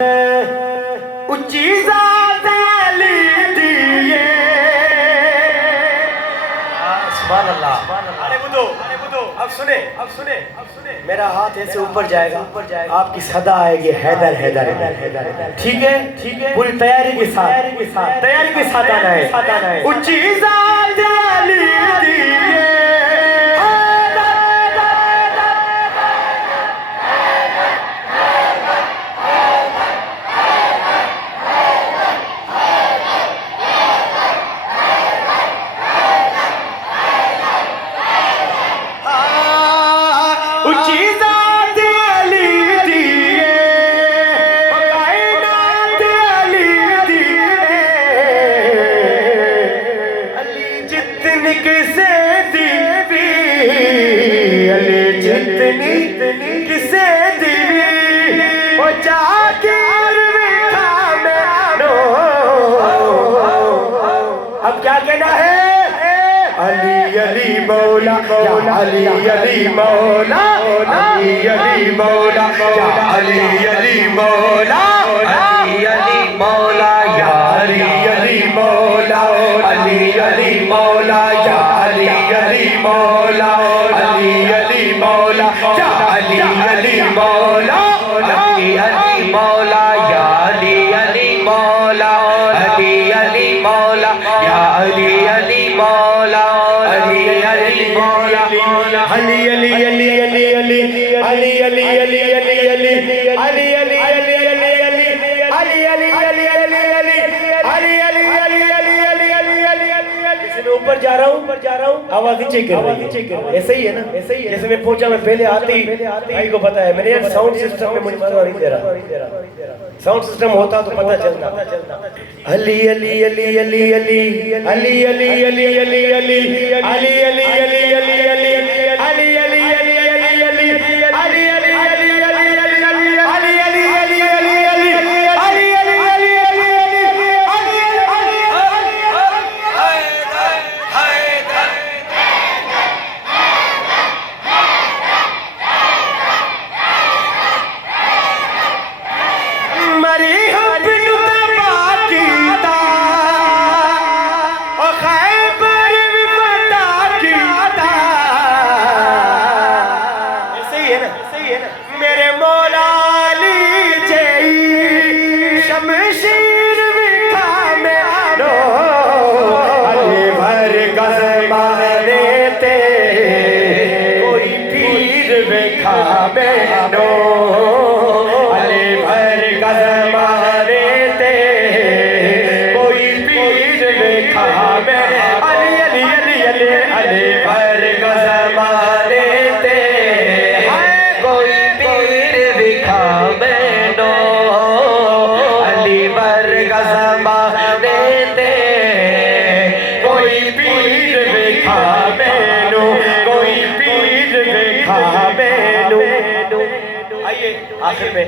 उच्ची ज़ात अली दिए। सुभान अल्लाह। अरे बुदो अब सुने मेरा हाथ ऐसे ऊपर जाएगा, आपकी सदा आएगी हैदर हैदर हैदर। ठीक है पूरी तैयारी के साथ आना है। उच्ची ज़ात अली दिए। किसे दीवी ओ जाकिर विखा में नो। अब क्या कहना है? अली अली मौला अली अली मौला अली अली मौला अली अली मौला अली अली मौला या अली अली मौला अली अली मौला या अली अली मौला अली अली मौला या अली अली मौला अली अली मौला या अली अली मौला अली अली मौला या अली अली मौला अली अली मौला अली अली अली अली अली अली अली अली अली अली अली अली अली ऊपर जा रहा हूँ आवाज नीचे गिर। ऐसे ही है ना, ऐसे ही जैसे मैं पहुंचा, मैं पहले आते ही भाई को बताया मैंने, यार साउंड सिस्टम में मुझे मजा नहीं दे रहा। साउंड सिस्टम होता तो पता चलता। अली अली अली अली अली अली अली अली अली अली अली अली अली अली अली मेरे मौला अली जई शमशीर विखा में नो। अली भर गज़ मारे ते कोई पीर विखा में नो। अली भर गज़ मारे ते कोई पीर विखा में। अली अली अली अली अली भर गज़ मारे ते कोई पीर विखा मैनू, कोई पीर विखा मैनू। आइए आखिर में